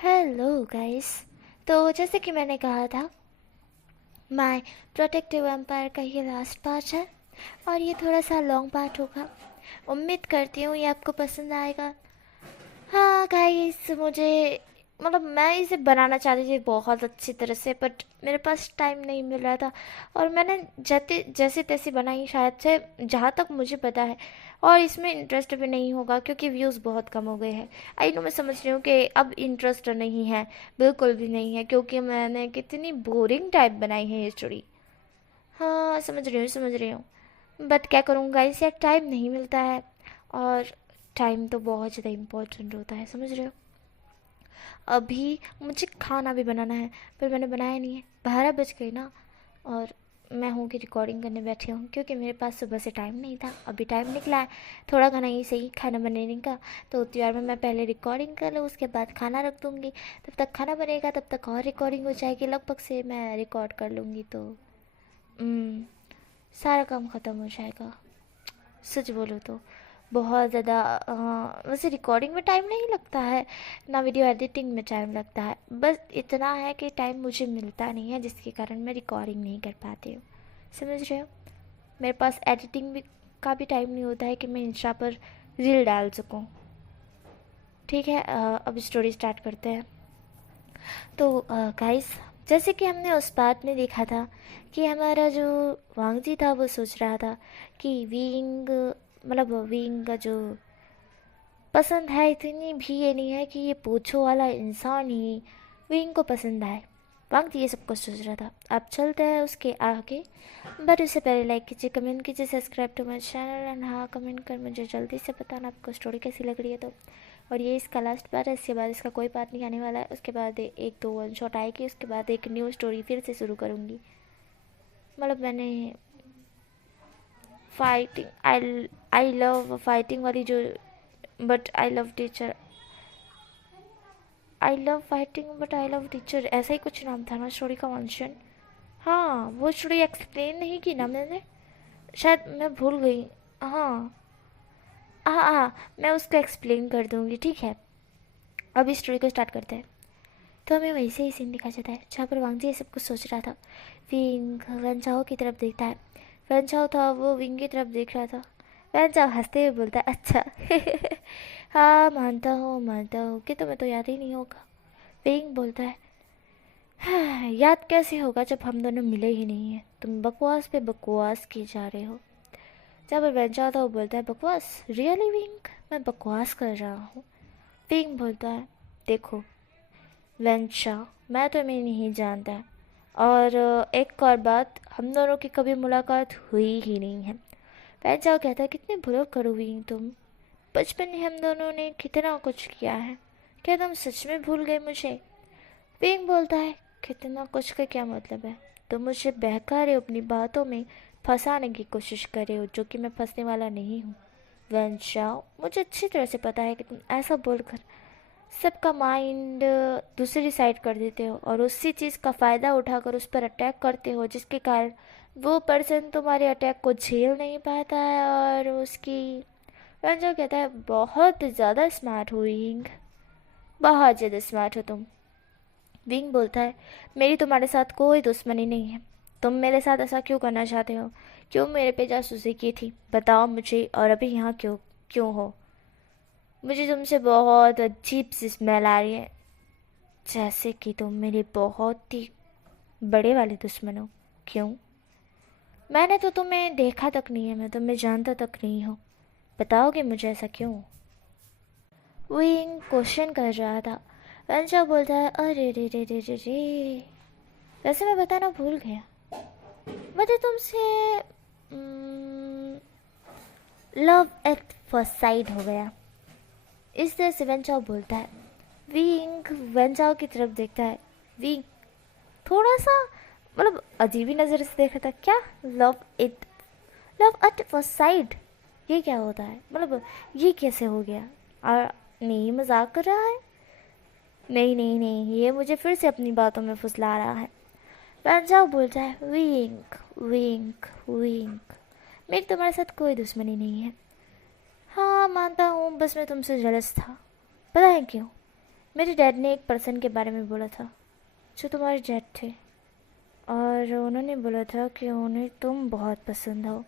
Hello guys. तो जैसे कि मैंने कहा था, माय प्रोटेक्टिव एम्पायर का ये लास्ट पार्ट है और ये थोड़ा सा लॉन्ग पार्ट होगा। उम्मीद करती हूँ ये आपको पसंद आएगा। हाँ गाइस, मुझे मैं इसे बनाना चाहती थी बहुत अच्छी तरह से, बट मेरे पास टाइम नहीं मिल रहा था और मैंने जैसे तैसी बनाई शायद से, जहाँ तक मुझे पता है। और इसमें इंटरेस्ट भी नहीं होगा क्योंकि व्यूज़ बहुत कम हो गए हैं। आई नो, मैं समझ रही हूँ कि अब इंटरेस्ट नहीं है, बिल्कुल भी नहीं है, क्योंकि मैंने कितनी बोरिंग टाइप बनाई है ये स्टोरी। हाँ, समझ रही हूँ। बट क्या करूँ गाइस, यार टाइम नहीं मिलता है। और टाइम तो बहुत ज़्यादा इम्पोर्टेंट होता है, समझ रहे हो। अभी मुझे खाना भी बनाना है, पर मैंने बनाया नहीं है, 12 बज गए ना। और मैं हूँ कि रिकॉर्डिंग करने बैठी हूँ क्योंकि मेरे पास सुबह से टाइम नहीं था, अभी टाइम निकला है। थोड़ा घना ही सही खाना बनाने का। तो उतनी बार में मैं पहले रिकॉर्डिंग कर लूँ, उसके बाद खाना रख दूँगी। तब तक खाना बनेगा, तब तक और रिकॉर्डिंग हो जाएगी, लगभग से मैं रिकॉर्ड कर लूँगी तो हम्म, सारा काम ख़त्म हो जाएगा। सच बोलो तो बहुत ज़्यादा वैसे रिकॉर्डिंग में टाइम नहीं लगता है, ना वीडियो एडिटिंग में टाइम लगता है। बस इतना है कि टाइम मुझे मिलता नहीं है, जिसके कारण मैं रिकॉर्डिंग नहीं कर पाती हूँ। समझ रहे हो। मेरे पास एडिटिंग भी का भी टाइम नहीं होता है कि मैं इंस्टा पर रील डाल सकूँ। ठीक है, अब स्टोरी स्टार्ट करते हैं। तो गाइस, जैसे कि हमने उस बात में देखा था कि हमारा जो वांगजी था वो सोच रहा था कि विंग का जो पसंद है, इतनी भी ये नहीं है कि ये पूछो वाला इंसान ही विंग को पसंद आए। वांगजी ये सब कुछ सोच रहा था। अब चलते हैं उसके आगे, बट उससे पहले लाइक कीजिए, कमेंट कीजिए, subscribe to my channel and हाँ, कमेंट कर मुझे जल्दी से बताना आपको स्टोरी कैसी लग रही है। तो और ये इसका लास्ट पार्ट है, इसके बाद इसका कोई पार्ट नहीं आने वाला है। उसके बाद एक दो वन शॉट आएगी, उसके बाद एक न्यू स्टोरी फिर से शुरू करूँगी। मैंने फाइटिंग, आई लव फाइटिंग वाली जो, but I love teacher, I love fighting but I love teacher, ऐसा ही कुछ नाम था ना स्टोरी का मेंशन। हाँ, वो स्टोरी एक्सप्लेन नहीं की ना मैंने, शायद मैं भूल गई। हाँ हाँ, मैं उसको एक्सप्लेन कर दूँगी, ठीक है। अब इस स्टोरी को स्टार्ट करते हैं। तो हमें वैसे ही सीन दिखा जाता है जहाँ पर वांगजी ये सब कुछ सोच रहा था। विंग वनचाओ की तरफ देखता है। वनचाओ था वो विंग की तरफ देख रहा था। वनचाओ हंसते हुए बोलता है, अच्छा हाँ, मानता हूँ कि तुम्हें तो याद ही नहीं होगा। विंग बोलता है, हाँ, याद कैसे होगा जब हम दोनों मिले ही नहीं है। तुम बकवास पे बकवास किए जा रहे हो। जब वनचाओ था वो बोलता है, बकवास रियली विंग, मैं बकवास कर रहा हूँ। विंग बोलता है, देखो वेंशा, मैं तुम्हें नहीं जानता, और एक और बात, हम दोनों की कभी मुलाकात हुई ही नहीं है। वेंशा कहता है, कितने भुलक्कड़ करो हुई तुम, बचपन में हम दोनों ने कितना कुछ किया है, क्या तुम सच में भूल गए मुझे। विंग बोलता है, कितना कुछ का क्या मतलब है, तुम मुझे बहका रहे हो, अपनी बातों में फंसाने की कोशिश कर रहे हो, जो कि मैं फंसने वाला नहीं हूँ। वेंशा, मुझे अच्छी तरह से पता है कि तुम ऐसा बोलकर सबका माइंड दूसरी साइड कर देते हो और उसी चीज़ का फ़ायदा उठाकर उस पर अटैक करते हो, जिसके कारण वो पर्सन तुम्हारे अटैक को झेल नहीं पाता है और उसकी। रंजो कहता है, बहुत ज़्यादा स्मार्ट हो विंग, बहुत ज़्यादा स्मार्ट हो तुम। विंग बोलता है, मेरी तुम्हारे साथ कोई दुश्मनी नहीं है, तुम मेरे साथ ऐसा क्यों करना चाहते हो, क्यों मेरे पे जासूसी की थी, बताओ मुझे, और अभी यहाँ क्यों क्यों हो। मुझे तुमसे बहुत अजीब सी स्मेल आ रही है, जैसे कि तुम मेरे बहुत ही बड़े वाले दुश्मन हो। क्यों, मैंने तो तुम्हें देखा तक नहीं है, मैं तुम्हें जानता तक नहीं हूँ, बताओगे मुझे ऐसा क्यों। विंग क्वेश्चन कर रहा था। रंजा बोलता है, अरे रे रे रे रे रे, वैसे मैं बताना भूल गया, मुझे तुमसे लव एट फर्स्ट साइड हो गया। इस तरह से वेंचाओ बोलता है। विंग वेंचाओ की तरफ देखता है। विंग थोड़ा सा अजीब ही नज़र से देखा था। क्या लव एट फर्स्ट साइड, ये क्या होता है, ये कैसे हो गया। और नहीं, मजाक कर रहा है। नहीं नहीं नहीं, ये मुझे फिर से अपनी बातों में फुसला रहा है। रंजाओ बोलता है, विंक विंक विंक, मेरी तुम्हारे साथ कोई दुश्मनी नहीं है। हाँ मानता हूँ, बस मैं तुमसे जलस था, पता है क्यों, मेरे डैड ने एक पर्सन के बारे में बोला था जो तुम्हारे डैड थे, और उन्होंने बोला था कि उन्हें तुम बहुत पसंद हो।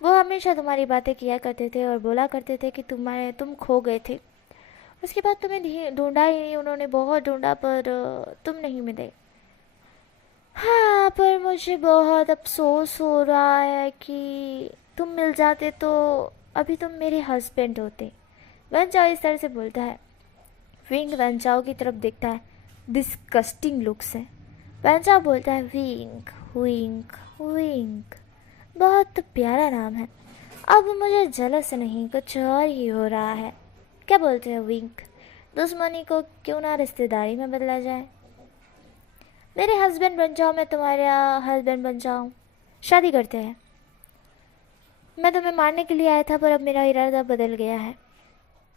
वो हमेशा तुम्हारी बातें किया करते थे और बोला करते थे कि तुम खो गए थे। उसके बाद तुम्हें ढूंढा ही नहीं, उन्होंने बहुत ढूंढा पर तुम नहीं मिले। हाँ, पर मुझे बहुत अफसोस हो रहा है कि तुम मिल जाते तो अभी तुम मेरे हस्बैंड होते। वंचाओ इस तरह से बोलता है। विंग वंचाओ की तरफ देखता है डिस्कस्टिंग लुक से। वंचाओ बोलता है विंग विंग विंग, बहुत प्यारा नाम है। अब मुझे जलस नहीं कुछ और ही हो रहा है। क्या बोलते हो विंक? दुश्मनी को क्यों ना रिश्तेदारी में बदला जाए? मेरे हस्बैंड बन जाओ, मैं तुम्हारा हस्बैंड बन जाऊँ, शादी करते हैं। मैं तुम्हें मारने के लिए आया था पर अब मेरा इरादा बदल गया है,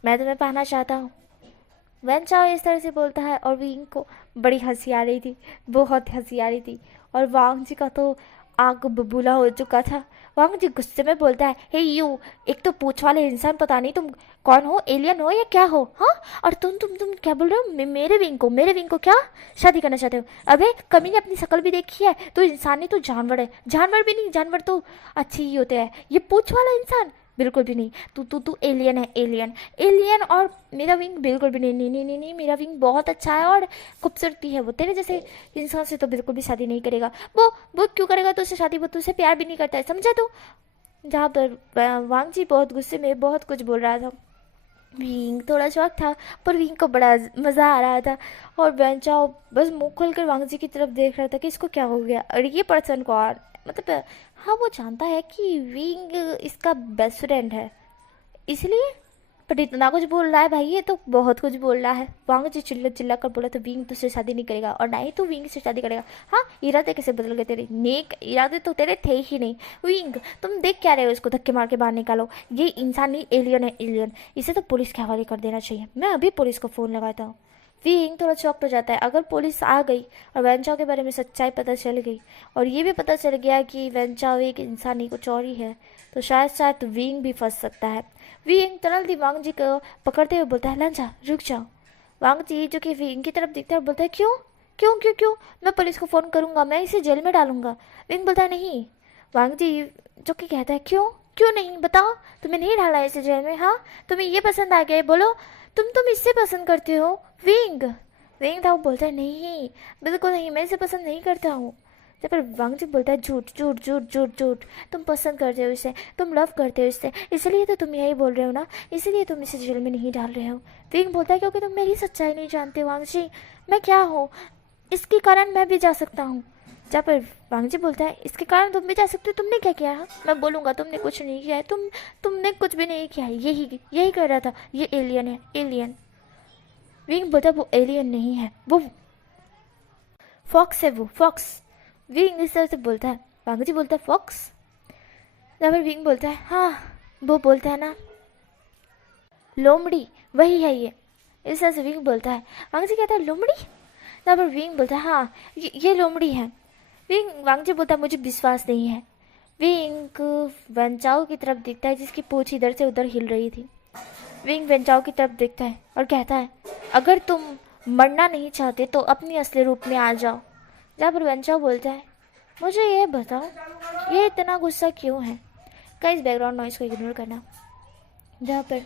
मैं तुम्हें पाना चाहता हूँ। वैन चाओ इस तरह से बोलता है और विंग को बड़ी हंसी आ रही थी, बहुत हंसी आ रही थी। और वांग जी का तो आग बबूला हो चुका था। वांग जी गुस्से में बोलता है, हे यू, एक तो पूंछ वाले इंसान, पता नहीं तुम कौन हो, एलियन हो या क्या हो? हाँ, और तुम क्या बोल रहे हो? मेरे विंग को क्या शादी करना चाहते हो? अबे कमी ने अपनी शक्ल भी देखी है, तो इंसान नहीं तो जानवर है। जानवर भी नहीं, जानवर तो अच्छे ही होते हैं, ये पूंछ वाला इंसान बिल्कुल भी नहीं। तू तू तू एलियन है, एलियन एलियन। और मेरा विंग बिल्कुल भी नहीं, नहीं नहीं नहीं नहीं, मेरा विंग बहुत अच्छा है और खूबसूरती है। वो तेरे जैसे इंसान से तो बिल्कुल भी शादी नहीं करेगा। वो क्यों करेगा तुझसे शादी? वो तुझसे प्यार भी नहीं करता है, समझा तू? जहाँ पर वांग जी बहुत गुस्से में बहुत कुछ बोल रहा था। विंग थोड़ा शौक था पर विंग को बड़ा मज़ा आ रहा था। और बेंचाओ बस मुंह खोल कर वांग जी की तरफ देख रहा था कि इसको क्या हो गया और ये पर्सन कौन, मतलब हाँ वो जानता है कि विंग इसका बेस्ट फ्रेंड है इसलिए, पर इतना कुछ बोल रहा है भाई, ये तो बहुत कुछ बोल रहा है। वांग जी चिल्ला चिल्ला कर बोला तो विंग तुझसे शादी नहीं करेगा और ना ही तू विंग से शादी करेगा। हाँ, इरादे कैसे बदल गए तेरे? नेक इरादे तो तेरे थे ही नहीं। विंग तुम देख क्या रहे हो? इसको धक्के मार के बाहर निकालो, ये इंसान नहीं एलियन है, एलियन। इसे तो पुलिस के हवाले कर देना चाहिए, मैं अभी पुलिस को फ़ोन लगाता हूँ। विंग थोड़ा चौक हो जाता है। अगर पुलिस आ गई और वेंचाओ के बारे में सच्चाई पता चल गई और ये भी पता चल गया कि वेंचाओ एक इंसान नहीं कुछ और ही है, तो शायद शायद विंग भी फंस सकता है। विंग तुरंत वांग जी को पकड़ते हुए बोलता है, लंजा रुक जाओ। वांग जी जो कि विंग की तरफ दिखता है बोलता है, क्यों क्यों क्यों क्यों? मैं पुलिस को फ़ोन करूंगा, मैं इसे जेल में डालूंगा। विंग बोलता है नहीं। वांग जी जो कि कहता है, क्यों क्यों नहीं, बताओ, तुम्हें नहीं डाला है इसे जेल में? हाँ, तुम्हें ये पसंद आ गया, बोलो तुम इससे पसंद करते हो? विंग विंग था वो बोलता है, नहीं बिल्कुल नहीं, मैं इसे पसंद नहीं करता हूँ। जब पर वांग जी बोलता है, झूठ झूठ झूठ झूठ झूठ, तुम पसंद करते हो इसे, तुम लव करते हो इससे, इसलिए तो तुम यही बोल रहे हो ना, इसलिए तुम इसे जेल में नहीं डाल रहे हो। विंग बोलता है, क्योंकि तुम मेरी सच्चाई नहीं जानते वांग जी, मैं क्या हूँ, इसके कारण मैं भी जा सकता हूँ। जहाँ पर वांग जी बोलता है, इसके कारण तुम भी जा सकते हो, तुमने क्या किया है? मैं बोलूँगा तुमने कुछ नहीं किया है, तुमने कुछ भी नहीं किया है, यही यही कर रहा था, ये एलियन है, एलियन। विंग बोलता है, वो एलियन नहीं है, वो फॉक्स है, वो फॉक्स। विंग इस तरह से बोलता है। वांग जी बोलता है, फॉक्स? जहाँ पर विंग बोलता है, हाँ वो बोलता है ना लोमड़ी, वही है ये। इस तरह से विंग बोलता है। वांग जी कहता है, लोमड़ी? जहाँ पर विंग बोलता है, हाँ ये लोमड़ी है। वांग जी बोलता है, मुझे विश्वास नहीं है। विंग वेंचाओ की तरफ दिखता है जिसकी पूंछ इधर से उधर हिल रही थी। विंग वेंचाओ की तरफ देखता है और कहता है, अगर तुम मरना नहीं चाहते तो अपनी असली रूप में आ जाओ। जहाँ पर वेंचाओ बोलता है, मुझे ये बताओ ये इतना गुस्सा क्यों है? कई बैकग्राउंड नॉइस को इग्नोर करना। जहाँ पर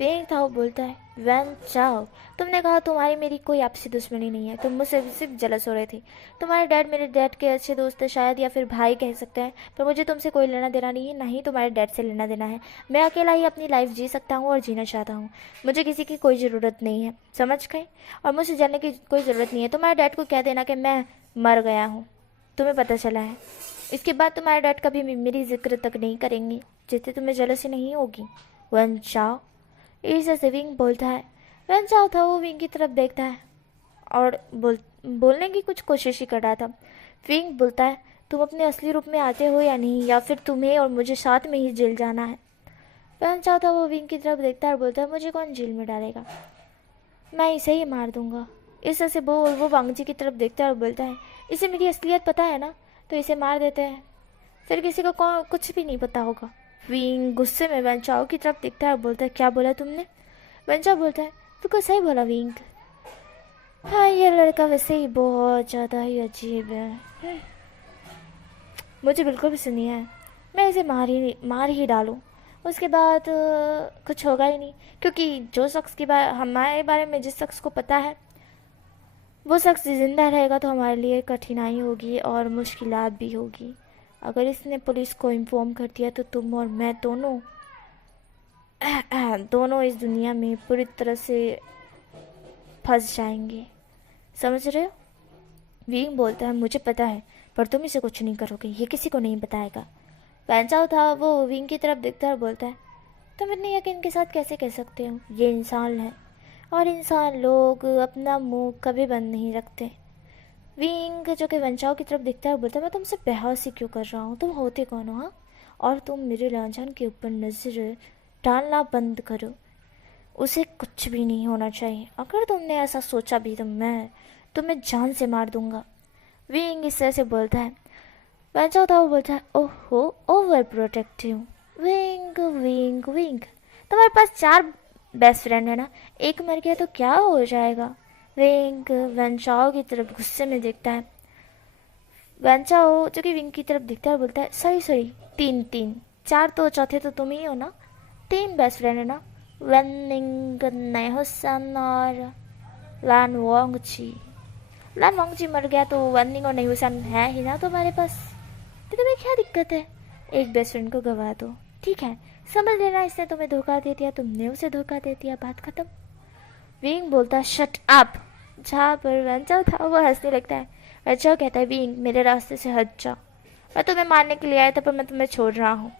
विंग था वो बोलता है, वेंचाओ तुमने कहा तुम्हारी मेरी कोई आपसी दुश्मनी नहीं है, तुम मुझसे सिर्फ जलस हो रहे थे। तुम्हारे डैड मेरे डैड के अच्छे दोस्त है शायद, या फिर भाई कह सकते हैं, पर मुझे तुमसे कोई लेना देना नहीं है, ना ही तुम्हारे डैड से लेना देना है। मैं अकेला ही अपनी लाइफ जी सकता हूँ और जीना चाहता हूँ, मुझे किसी की कोई ज़रूरत नहीं है, समझ गए? और मुझसे जानने की कोई ज़रूरत नहीं है। तुम्हारे डैड को कह देना कि मैं मर गया हूँ, तुम्हें पता चला है। इसके बाद तुम्हारे डैड कभी मेरी जिक्र तक नहीं करेंगे, जिससे तुम्हें जलसी नहीं होगी। वेंचाओ इस से विंग बोलता है। वेंचाओ था वो विंग की तरफ देखता है और बोलने की कुछ कोशिश ही कर रहा था। विंग बोलता है, तुम अपने असली रूप में आते हो या नहीं, या फिर तुम्हें और मुझे साथ में ही जेल जाना है? वेंचाओ था वो विंग की तरफ देखता है और बोलता है, मुझे कौन जेल में डालेगा, मैं इसे ही मार दूंगा। इस तरह से वो वांग जी की तरफ देखता है और बोलता है, इसे मेरी असलियत पता है ना, तो इसे मार देते हैं, फिर किसी को कुछ भी नहीं पता होगा। विंग गुस्से में वेंचाओ की तरफ देखता है और बोलता है, क्या बोला तुमने? वेंचाओ बोलता है, बिल्कुल सही बोला विंग, हाँ, ये लड़का वैसे ही बहुत ज़्यादा ही अजीब है। मुझे बिल्कुल पसंद नहीं है। मैं इसे मार ही डालूँ। उसके बाद कुछ होगा ही नहीं, क्योंकि जो शख्स की हमारे बारे में जिस शख्स को पता है वो शख्स ज़िंदा रहेगा तो हमारे लिए कठिनाई होगी और मुश्किलात भी होगी। अगर इसने पुलिस को इन्फॉर्म कर दिया तो तुम और मैं दोनों दोनों इस दुनिया में पूरी तरह से फंस जाएंगे। समझ रहे हो? विंग बोलता है, मुझे पता है, पर तुम इसे कुछ नहीं करोगे, ये किसी को नहीं बताएगा। वैंचाओ था वो विंग की तरफ देखता है और बोलता है, तुम इतने यकीन के साथ कैसे कह सकते हो? ये इंसान है और इंसान लोग अपना मुंह कभी बंद नहीं रखते। विंग जो कि वंचाओ की तरफ दिखता है बोलता है, मैं तुमसे बहस ही क्यों कर रहा हूँ? तुम होते कौन हो? हाँ, और तुम मेरे लांछन के ऊपर नजर डालना बंद करो। उसे कुछ भी नहीं होना चाहिए। अगर तुमने ऐसा सोचा भी तो मैं तुम्हें जान से मार दूंगा। विंग इस तरह से बोलता है। वंचाओ था वो बोलता है, ओहो, over protective. Wing wing wing, तुम्हारे पास 4 बेस्ट फ्रेंड है ना, एक मर गया तो क्या हो जाएगा? विंग वंचाओ की तरफ गुस्से में देखता है। वंचाओ जो कि विंग की तरफ देखता है बोलता है, सॉरी सॉरी, 3 3, 4 तो चौथे तो तुम ही हो ना। 3 बेस्ट फ्रेंड है ना, वेनिंग नए हुसैन और लान वांगची। लान वांगची मर गया तो वेनिंग और नई हुसैन है ही ना तुम्हारे पास, तो तुम्हें क्या दिक्कत है? एक बेस्ट फ्रेंड को गवा दो, ठीक है? समझ लेना, इसने तुम्हें धोखा दे दिया, तुमने उसे धोखा दे दिया, बात खत्म। विंग बोलता, शट अप। जहाँ पर वंचाओ था वो हंसने लगता है। वंचाओ कहता है, विंग मेरे रास्ते से हट जाओ, मैं तुम्हें मारने के लिए आया था पर मैं तुम्हें छोड़ रहा हूँ।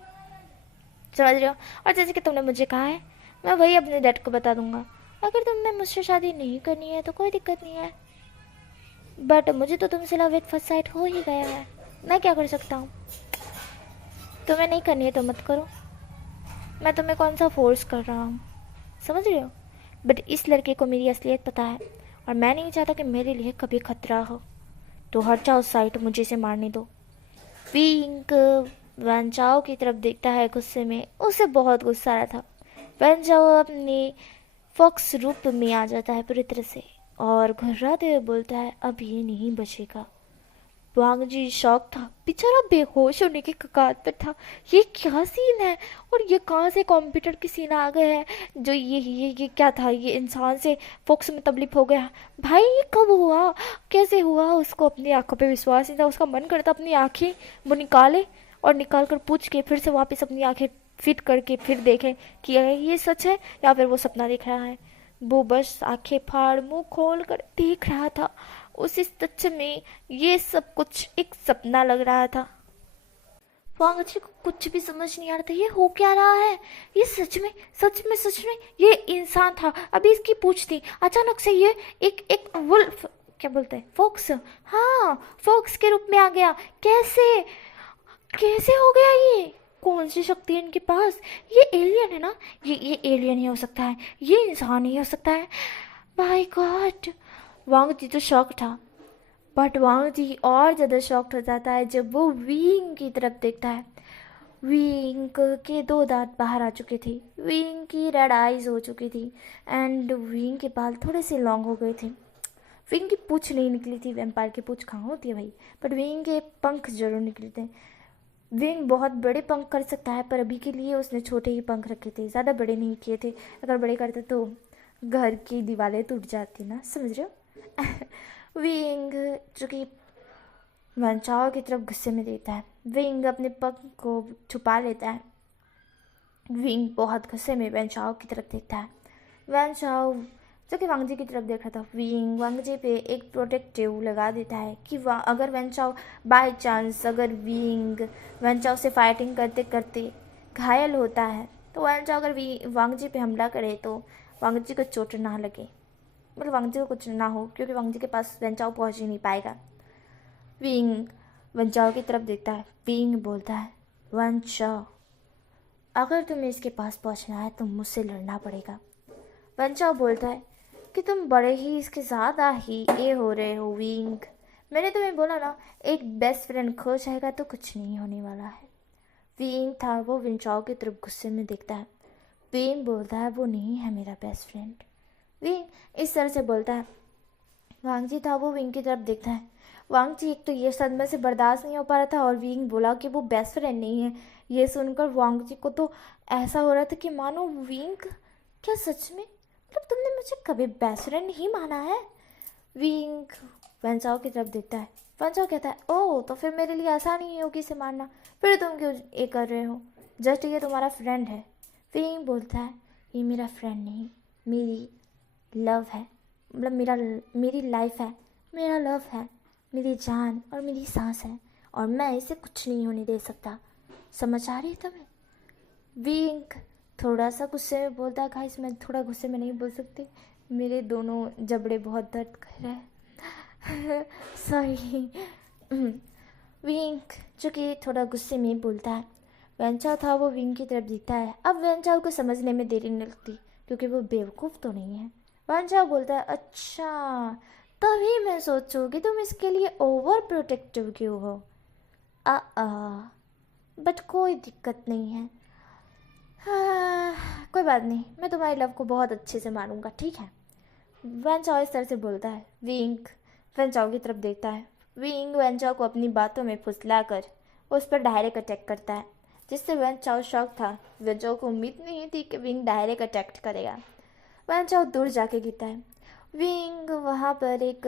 समझ रहे हो? और जैसे कि तुमने मुझे कहा है, मैं वही अपने डैड को बता दूंगा। अगर तुमने मुझसे शादी नहीं करनी है तो कोई दिक्कत नहीं है, बट मुझे तो तुमसे लव एट फर्स्ट साइट हो ही गया है। मैं क्या कर सकता हूँ? तुम्हें नहीं करनी है तो मत करो, मैं तुम्हें कौन सा फोर्स कर रहा हूँ? समझ रहे हो? बट इस लड़के को मेरी असलियत पता है और मैं नहीं चाहता कि मेरे लिए कभी खतरा हो, तो हट जाओ साइट, मुझे इसे मारने दो। विंग वंचाओ की तरफ देखता है गुस्से में। उसे बहुत गुस्सा आ रहा था। वंचाओ अपने फॉक्स रूप में आ जाता है पूरी तरह से और घुर्राते हुए बोलता है, अब ये नहीं बचेगा। वांगजी शॉक था, बेचारा बेहोश होने के कगार पर था। ये क्या सीन है? और ये कहाँ से कंप्यूटर की सीन आ गए हैं? जो ये क्या था? ये इंसान से फोक्स में तब्दील हो गया। भाई ये कब हुआ, कैसे हुआ? उसको अपनी आंखों पे विश्वास नहीं था। उसका मन करता अपनी आंखें वो निकाले और निकाल कर पूछ के फिर से वापस अपनी आंखें फिट करके फिर देखें कि ये सच है या फिर वो सपना देख रहा है। वो बस आंखें फाड़ मुंह खोल कर देख रहा था। उसी सच में ये सब कुछ एक सपना लग रहा था। वांगची को कुछ भी समझ नहीं आ रहा था, ये हो क्या रहा है? ये सच में ये इंसान था। अभी इसकी पूछ थी, अचानक से ये एक एक वुल्फ, क्या बोलते हैं, फॉक्स, हाँ फॉक्स के रूप में आ गया। कैसे कैसे हो गया ये? कौन सी शक्ति है इनके पास? ये एलियन है ना? ये एलियन ही हो सकता है, ये इंसान ही हो सकता है। My God! वांग जी तो शॉक था, बट वांग जी और ज़्यादा शॉक्ड हो जाता है जब वो विंग की तरफ देखता है। विंग के 2 दांत बाहर आ चुके थे, विंग की रेड आइज हो चुकी थी एंड विंग के बाल थोड़े से लॉन्ग हो गए थे। विंग की पूंछ नहीं निकली थी, वैम्पायर की पूंछ कहाँ होती है भाई, बट विंग के पंख जरूर निकले थे। विंग बहुत बड़े पंख कर सकता है पर अभी के लिए उसने छोटे ही पंख रखे थे, ज़्यादा बड़े नहीं किए थे। अगर बड़े करते तो घर की दीवारें टूट जाती ना, समझ रहे हो? विंग जो कि वंचाओ की तरफ गुस्से में देता है। विंग अपने पंख को छुपा लेता है। विंग बहुत गुस्से में वंचाओ की तरफ देखता है। वंचाओ जो कि वांगजी की तरफ देख रहा था, विंग वांगजी पे एक प्रोटेक्टिव लगा देता है कि अगर वंचाओ बाय चांस अगर विंग वंचाओ से फाइटिंग करते करते घायल होता है तो वंचाओ अगर वांगजी पे हमला करे तो वांगजी को चोट ना लगे, मतलब वांगजी को कुछ ना हो, क्योंकि वांगजी के पास वंचाओ पहुंच ही नहीं पाएगा। विंग वंचाओ की तरफ देखता है। विंग बोलता है, वंचाओ अगर तुम्हें इसके पास पहुंचना है तो मुझसे लड़ना पड़ेगा। वंचाओ बोलता है कि तुम बड़े ही इसके ज़्यादा ही ये हो रहे हो विंग। मैंने तुम्हें बोला ना, एक बेस्ट फ्रेंड खो जाएगा तो कुछ नहीं होने वाला है। विंग था वो वंचाओ की तरफ गुस्से में देखता है। विंग बोलता है, वो नहीं है मेरा बेस्ट फ्रेंड। विंग इस तरह से बोलता है, वांग जी था वो विंग की तरफ देखता है। वांग जी एक तो ये सदमे से बर्दाश्त नहीं हो पा रहा था और विंग बोला कि वो बेस्ट फ्रेंड नहीं है। ये सुनकर वांग जी को तो ऐसा हो रहा था कि मानो विंग, क्या सच में, मतलब तुमने मुझे कभी बेस्ट फ्रेंड नहीं माना है? विंग वंचाओ की तरफ देखता है। वंचाओ कहता है, ओह तो फिर मेरे लिए आसान ही होगी इसे मारना, फिर तुम क्यों ये कर रहे हो? जस्ट ये तुम्हारा फ्रेंड है। विंग बोलता है, ये मेरा फ्रेंड नहीं, मेरी लव है, मतलब मेरी लाइफ है, मेरा लव है, मेरी जान और मेरी सांस है, और मैं इसे कुछ नहीं होने दे सकता। समझ आ रही है तुम्हें? विंक थोड़ा सा गुस्से में बोलता है। गाइस मैं थोड़ा गुस्से में नहीं बोल सकती, मेरे दोनों जबड़े बहुत दर्द कर रहे हैं। सॉरी। विंक जो कि थोड़ा गुस्से में बोलता है। वेंचाओ था वो विंग की तरफ देखता है। अब वेंचाओ को समझने में देरी नहीं लगती क्योंकि वो बेवकूफ़ तो नहीं है। वेंचाओ बोलता है, अच्छा तभी मैं सोचूं कि तुम इसके लिए ओवर प्रोटेक्टिव क्यों हो। बट कोई दिक्कत नहीं है। हाँ, कोई बात नहीं, मैं तुम्हारी लव को बहुत अच्छे से मारूंगा, ठीक है? वेंचाओ इस तरह से बोलता है। विंग वेंचाओ की तरफ देखता है। विंग वेंचाओ को अपनी बातों में फुसला कर उस पर डायरेक्ट अटैक करता है, जिससे वेंचाओ शॉक था। वेंचाओ को उम्मीद नहीं थी कि विंग डायरेक्ट अटैक करेगा। वेंचाओ दूर जाके गिरता है। विंग वहाँ पर एक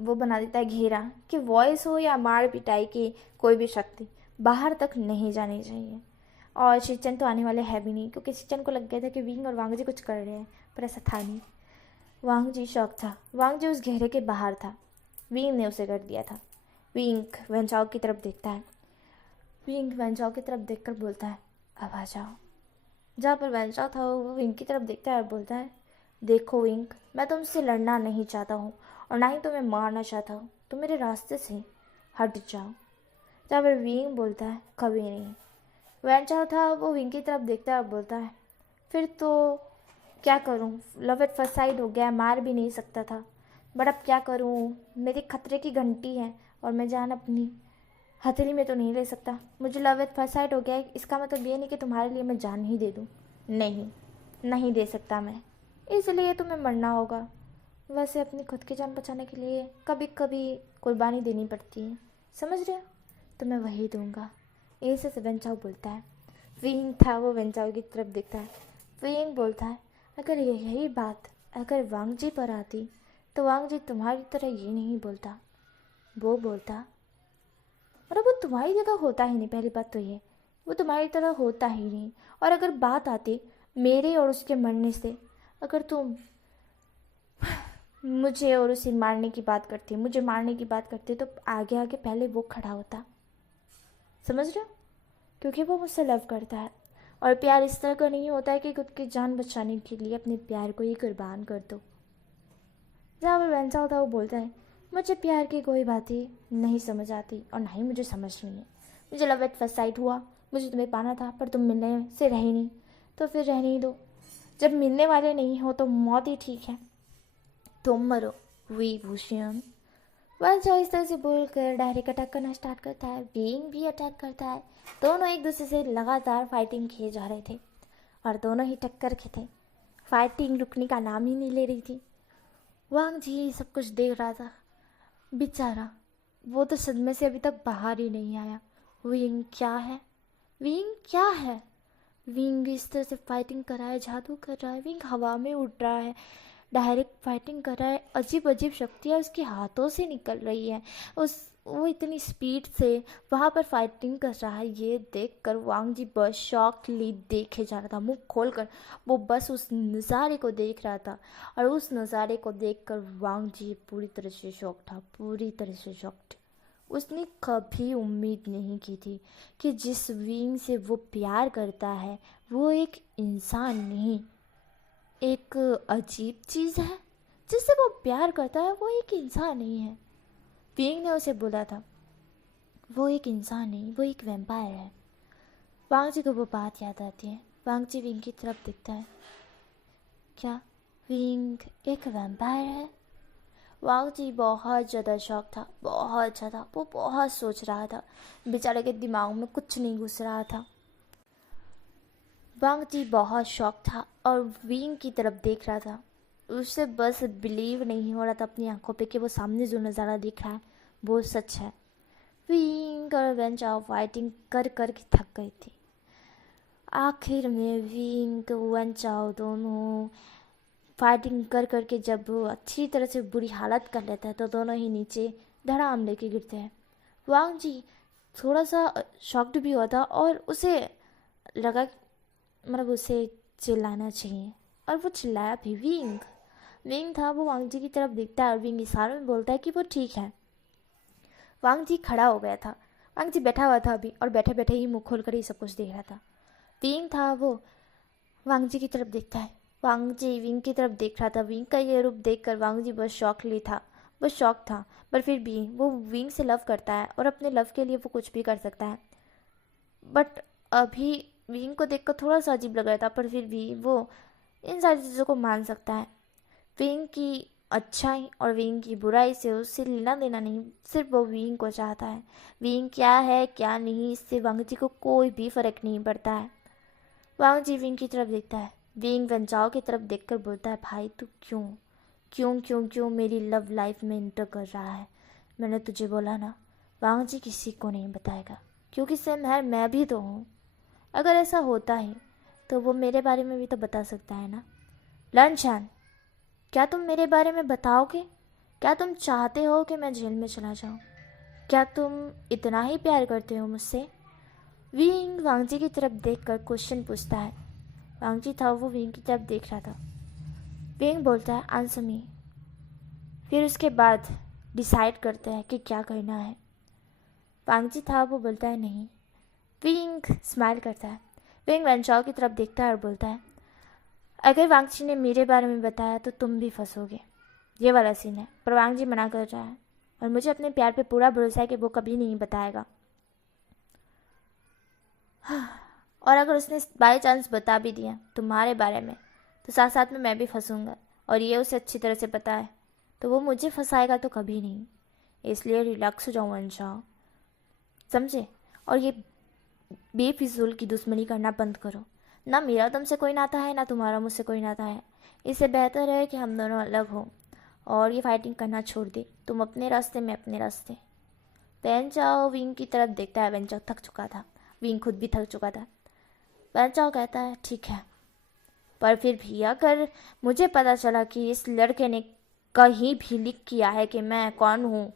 वो बना देता है घेरा कि वॉइस हो या मार पिटाई की कोई भी शक्ति बाहर तक नहीं जानी चाहिए। और शिचन तो आने वाले है भी नहीं क्योंकि शिचन को लग गया था कि विंग और वांग जी कुछ कर रहे हैं, पर ऐसा था नहीं। वांग जी शौक था। वांग जी उस घेरे के बाहर था। विंग ने उसे कर दिया था। विंग वेंचाओ की तरफ देखता है। विंग वेंचाओ की तरफ देखकर बोलता है, अब आ जाओ। जहाँ पर वेंचाओ था वो विंग की तरफ देखता है और बोलता है, देखो विंग, मैं तुमसे लड़ना नहीं चाहता हूँ और ना ही तुम्हें मारना चाहता हूँ, तो मेरे रास्ते से हट जाओ। जहाँ पर विंग बोलता है, कभी नहीं। वेंचाओ था वो विंग की तरफ देखता है और बोलता है, फिर तो क्या करूं? लव एट फर्स्ट साइट हो गया, मार भी नहीं सकता था, बट अब क्या करूं? मेरी खतरे की घंटी है और मैं जान अपनी हथेली में तो नहीं ले सकता। मुझे लव एट फर्स्ट साइट हो गया है, इसका मतलब ये नहीं कि तुम्हारे लिए मैं जान ही दे दूं। नहीं, नहीं दे सकता मैं, इसलिए तुम्हें मरना होगा। वैसे अपनी खुद की जान बचाने के लिए कभी कभी कुर्बानी देनी पड़ती है, समझ रहे हो? तो मैं वही दूंगा। ऐसे से वेंचाओ बोलता है। विंग था वो वेंचाओ की तरफ देखता है। विंग बोलता है, अगर यही बात अगर वांग जी पर आती तो वांग जी तुम्हारी तरह ये नहीं बोलता। वो बोलता, और वो तुम्हारी जगह होता ही नहीं, पहली बात तो ये, वो तुम्हारी तरह होता ही नहीं। और अगर बात आती मेरे और उसके मरने से, अगर तुम मुझे और उसे मारने की बात करती, मुझे मारने की बात करती, तो आगे आगे पहले वो खड़ा होता। समझ रहे हो? क्योंकि वो मुझसे लव करता है और प्यार इस तरह का नहीं होता है कि खुद की जान बचाने के लिए अपने प्यार को ही कुर्बान कर दो। जहाँ पर वैंसा होता है वो बोलता है, मुझे प्यार की कोई बात ही नहीं समझ आती और ना ही मुझे समझनी है। मुझे लव एट फर्स्ट साइट हुआ, मुझे तुम्हें पाना था, पर तुम मिलने से रहे नहीं, तो फिर रहने ही दो। जब मिलने वाले नहीं हो तो मौत ही ठीक है, तुम मरो वी भूषण। वंचाओ इस तरह से बोलकर डायरेक्ट अटैक करना स्टार्ट करता है। विंग भी अटैक करता है। दोनों एक दूसरे से लगातार फाइटिंग किए जा रहे थे और दोनों ही टक्कर के थे। फाइटिंग रुकने का नाम ही नहीं ले रही थी। वांग जी सब कुछ देख रहा था। बेचारा वो तो सदमे से अभी तक बाहर ही नहीं आया। विंग क्या है? विंग क्या है? विंग इस तरह से फाइटिंग कर रहा है, जादू कर रहा है, विंग हवा में उड़ रहा है, डायरेक्ट फाइटिंग कर रहा है। अजीब अजीब शक्तियाँ उसके हाथों से निकल रही हैं। वो इतनी स्पीड से वहाँ पर फाइटिंग कर रहा है। ये देख कर वांग जी बस शॉकली देखे जा रहा था, मुंह खोल कर वो बस उस नज़ारे को देख रहा था। और उस नज़ारे को देख कर वांग जी पूरी तरह से शॉक था, पूरी तरह से शॉक्ड। उसने कभी उम्मीद नहीं की थी कि जिस विंग से वो प्यार करता है वो एक इंसान नहीं, एक अजीब चीज़ है। जिससे वो प्यार करता है वो एक इंसान नहीं है। विंग ने उसे बोला था, वो एक इंसान नहीं, वो एक वैम्पायर है। वांग जी को वो बात याद आती है। वांग जी विंग की तरफ दिखता है। क्या विंग एक वैम्पायर है? वांग जी बहुत ज़्यादा शौक था, बहुत ज़्यादा। वो बहुत सोच रहा था, बेचारे के दिमाग में कुछ नहीं घुस रहा था। वांग जी बहुत शौक था और विंग की तरफ देख रहा था। उसे बस बिलीव नहीं हो रहा था अपनी आंखों पे कि वो सामने जो नज़ारा दिख रहा है वो सच है। विंग और वेंचाओ फाइटिंग कर कर के थक गई थी। आखिर में विंग वेंचाओ दोनों फाइटिंग कर कर के जब वो अच्छी तरह से बुरी हालत कर लेता है तो दोनों ही नीचे धड़ाम लेके गिरते हैं। वांग जी थोड़ा सा शॉक्ड भी हुआ था और उसे लगा मतलब उसे चिल्लाना चाहिए और वो चिल्लाया भी। विंग विंग था वो वांग जी की तरफ देखता है और विंग इशारों में बोलता है कि वो ठीक है। वांग जी खड़ा हो गया था। वांग जी बैठा हुआ था अभी और बैठे बैठे ही मुंह खोल कर ही सब कुछ देख रहा था। विंग था वो वांग जी की तरफ देखता है। वांग जी विंग की तरफ देख रहा था। विंग का ये रूप देखकर वांग जी बस शॉक था। पर फिर भी वो विंग से लव करता है और अपने लव के लिए वो कुछ भी कर सकता है। बट अभी विंग को देखकर थोड़ा सा अजीब लग रहा था पर फिर भी वो इन सारी चीज़ों को मान सकता है। विंग की अच्छाई और विंग की बुराई से उससे लेना देना नहीं, सिर्फ वो विंग को चाहता है। विंग क्या है क्या नहीं इससे वांग जी को कोई भी फर्क नहीं पड़ता है। वांग जी विंग की तरफ देखता है। विंग वेंचाओ की तरफ देखकर बोलता है भाई तू क्यों क्यों क्यों क्यों मेरी लव लाइफ में इंटर कर रहा है। मैंने तुझे बोला ना वांग जी किसी को नहीं बताएगा क्योंकि सेम है मैं भी तो हूँ। अगर ऐसा होता है तो वो मेरे बारे में भी तो बता सकता है ना। लनशान क्या तुम मेरे बारे में बताओगे? क्या तुम चाहते हो कि मैं जेल में चला जाऊँ? क्या तुम इतना ही प्यार करते हो मुझसे? विंग वांगजी की तरफ देखकर क्वेश्चन पूछता है। वांगजी था वो विंग की तरफ देख रहा था। विंग बोलता है आंसर मी। फिर उसके बाद डिसाइड करते हैं कि क्या करना है। वांगजी था वो बोलता है नहीं। विंग स्माइल करता है। विंग वेंचाओ की तरफ देखता है और बोलता है अगर वांगजी ने मेरे बारे में बताया तो तुम भी फंसोगे। ये वाला सीन है पर वांगजी मना कर रहा है और मुझे अपने प्यार पे पूरा भरोसा है कि वो कभी नहीं बताएगा। और अगर उसने बाई चांस बता भी दिया तुम्हारे बारे में तो साथ साथ में मैं भी फंसूंगा और ये उसे अच्छी तरह से पता है तो वो मुझे फंसाएगा तो कभी नहीं। इसलिए रिलैक्स हो जाओ वंशा, समझे? और ये बेफिजूल की दुश्मनी करना बंद करो। ना मेरा तुमसे कोई नाता है ना तुम्हारा मुझसे कोई नाता है। इससे बेहतर है कि हम दोनों अलग हों और ये फाइटिंग करना छोड़ दे। तुम अपने रास्ते मैं अपने रास्ते। वेंचाओ विंग की तरफ देखता है। वेंचाओ थक चुका था। विंग खुद भी थक चुका था। वेंचाओ कहता है ठीक है पर फिर भी अगर मुझे पता चला कि इस लड़के ने कहीं भी लिख किया है कि मैं कौन हूँ